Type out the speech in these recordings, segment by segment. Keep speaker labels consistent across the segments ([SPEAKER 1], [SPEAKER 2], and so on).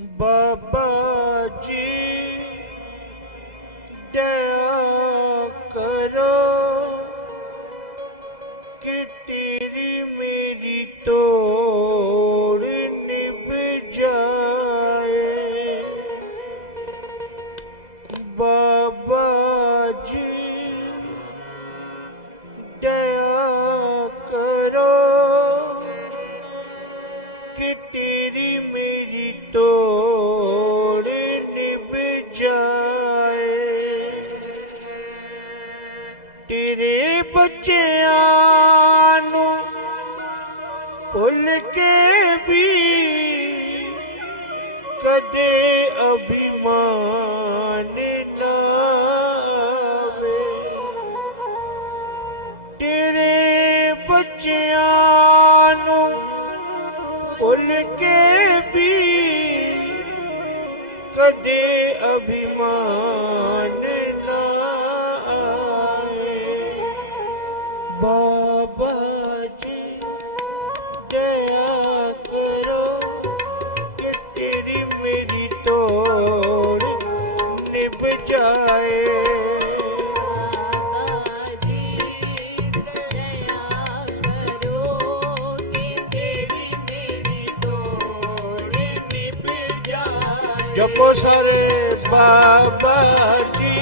[SPEAKER 1] ਬਾਬਾ ਜੀ ਦਇਆ ਕਰੋ। ਕਿ ਤੇਰੀ ਮੇਰੀ ਤੋੜ ਨਿਭ ਜਾਏ ਬਾਬਾ ਜੀ ਕਦੇ ਅਭਿਮਾਨ ਨਾ ਆਵੇ ਤੇਰੇ ਬੱਚਿਆਂ ਨੂੰ ਭੁੱਲ ਕੇ ਵੀ ਕਦੇ ਅਭਿਮਾਨ ਜਪੋ ਸਾਰੇ ਬਾਬਾ ਜੀ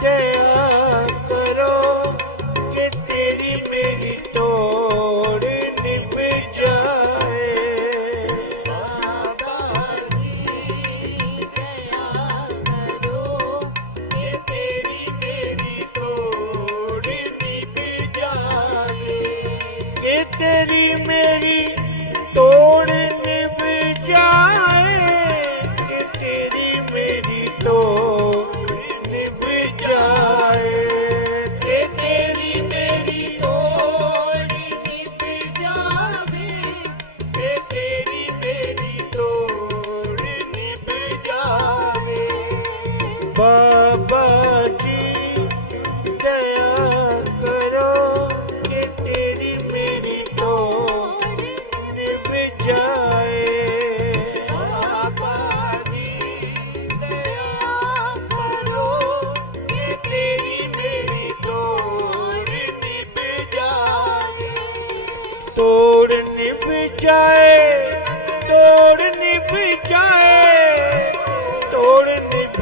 [SPEAKER 1] ਦਇਆ ਕਰੋ ਕਿ ਤੇਰੀ ਮੇਰੀ ਤੋੜ ਨਿਭ ਜਾਏ ਕਿ ਤੇਰੀ ਮੇਰੀ ਤੋੜ ਨਿਭ ਤੋੜ ਨਿਭ ਜਾਏ ਤੋੜ ਨਿਭ ਤੋੜ ਨਿਭ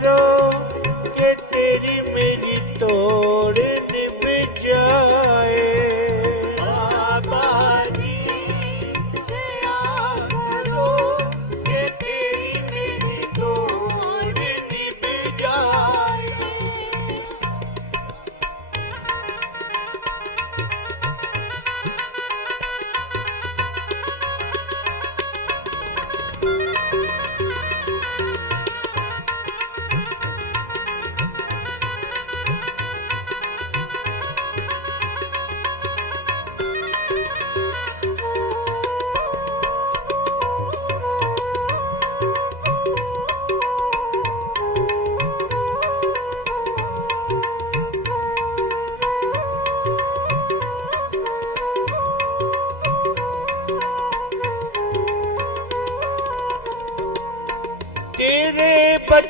[SPEAKER 1] ਦਇਆ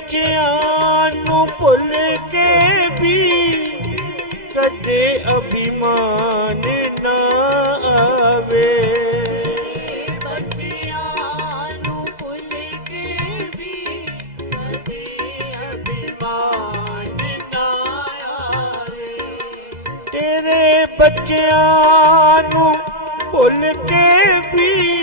[SPEAKER 1] ਬੱਚਿਆਂ ਨੂੰ ਭੁੱਲ ਕੇ ਵੀ ਕਦੇ ਅਭਿਮਾਨ ਨਾ ਆਵੇ। ਤੇਰੇ ਬੱਚਿਆਂ ਨੂੰ ਭੁੱਲ ਕੇ ਵੀ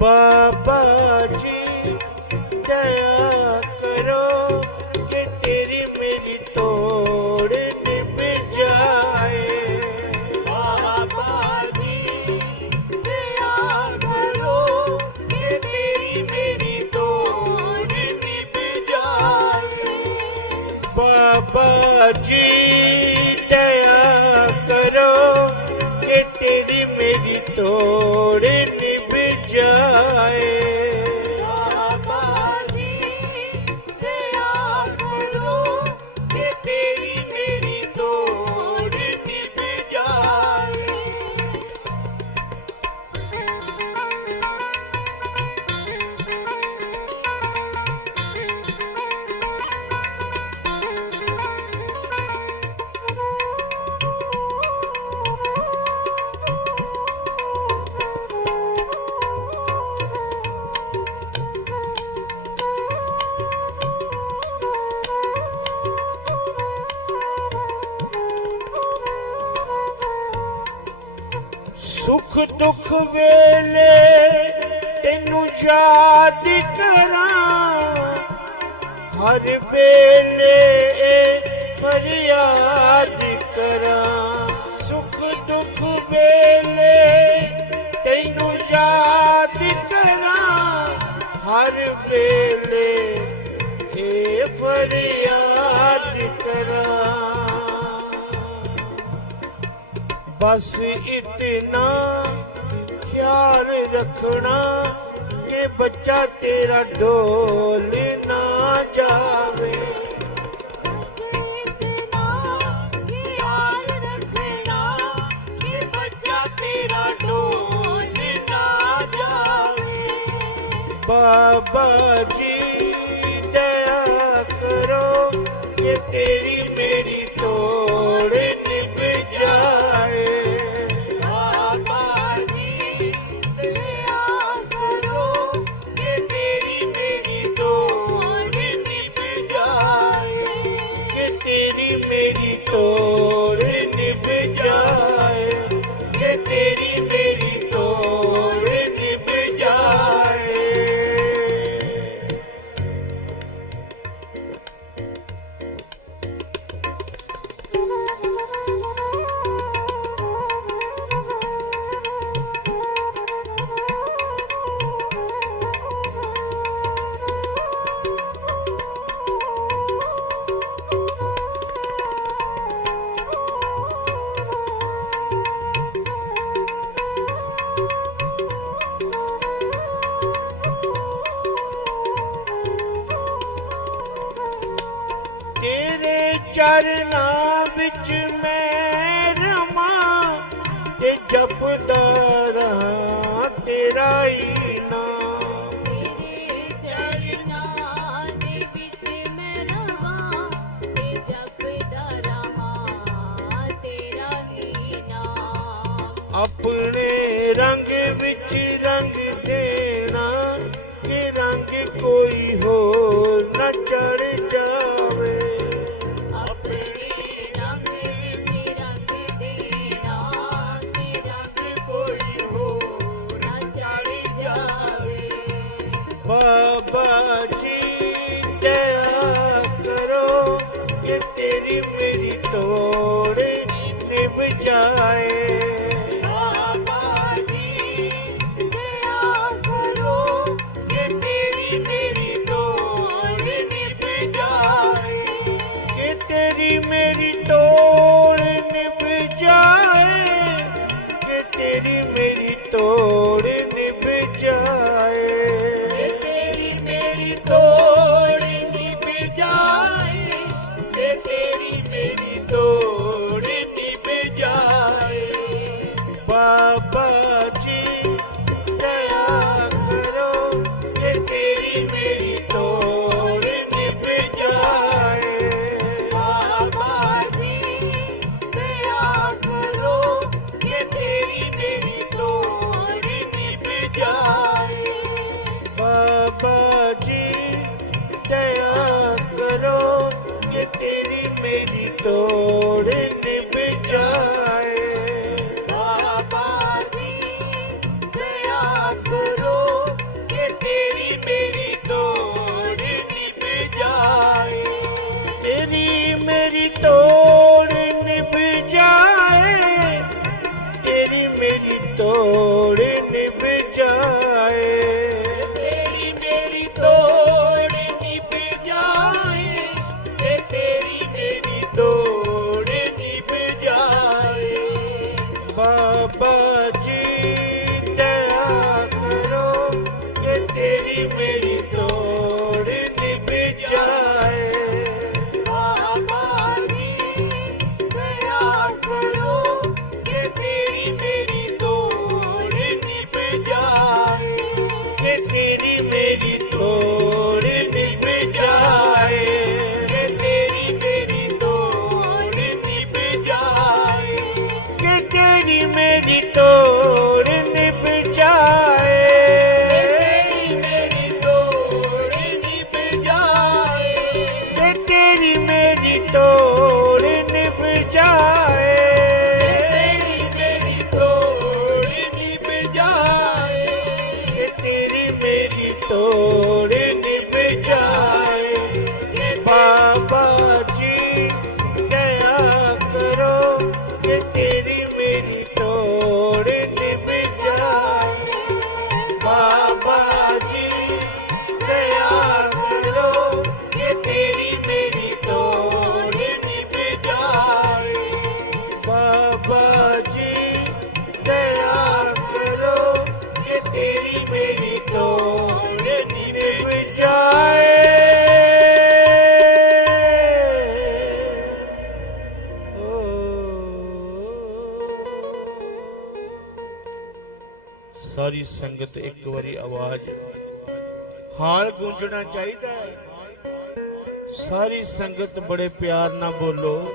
[SPEAKER 1] ਬਾਬਾ ਜੀ, ਦਇਆ ਕਰੋ ਕਿ ਤੇਰੀ ਮੇਰੀ ਤੋੜ ਨਿਭ ਜਾਏ।
[SPEAKER 2] ਬਾਬਾ ਜੀ, ਦਇਆ ਕਰੋ ਕਿ ਤੇਰੀ ਮੇਰੀ ਤੋੜ ਨਿਭ ਜਾਏ।
[SPEAKER 1] ਬਾਬਾ ਜੀ ਦੁੱਖ ਵੇਲੇ ਤੈਨੂੰ ਯਾਦ ਕਰਾਂ। ਹਰ ਵੇਲੇ ਫਰਿਆਦ ਕਰਾਂ। ਸੁਖ ਦੁੱਖ ਵੇਲੇ ਤੈਨੂੰ ਯਾਦ ਕਰਾਂ। ਹਰ ਵੇਲੇ ਇਹ ਫਰਿਆਦ ਕਰਾਂ। ਬਸ ਇਤਨਾ ਖਿਆਲ ਰੱਖਣਾ ਕਿ ਬੱਚਾ ਤੇਰਾ ਡੋਲ ਨਾ ਜਾਵੇ। ਬਾਬਾ ਚਰਨਾਂ ਵਿੱਚ ਮੈਂ ਰਮਾਂ ਤੇ ਜਪਦਾ ਰਹਾਂ ਤੇਰਾ ਹੀ ਨਾਮ
[SPEAKER 2] ਤੇਰੇ ਚਰਨਾਂ ਦੇ ਵਿੱਚ ਮੈਂ ਰਹਾਂ ਤੇ ਜਪਦਾ ਰਹਾਂ ਤੇਰਾ ਹੀ ਨਾਮ।
[SPEAKER 1] ਆਪਣੇ ਰੰਗ ਵਿੱਚ ਰੰਗ ਦੇਣਾ ਕਿ ਰੰਗ ਕੋਈ ਹੋਰ ਤੇਰੀ ਮੇਰੀ ਤੋੜ ਨਿਭ ਜਾਏ। ਬਸ ਇੱਕ ਵਾਰੀ ਆਵਾਜ਼। ਹਾਲ ਗੂੰਜਣਾ ਚਾਹੀਦਾ ਹੈ। ਸਾਰੀ ਸੰਗਤ ਬੜੇ ਪਿਆਰ ਨਾਲ ਬੋਲੋ।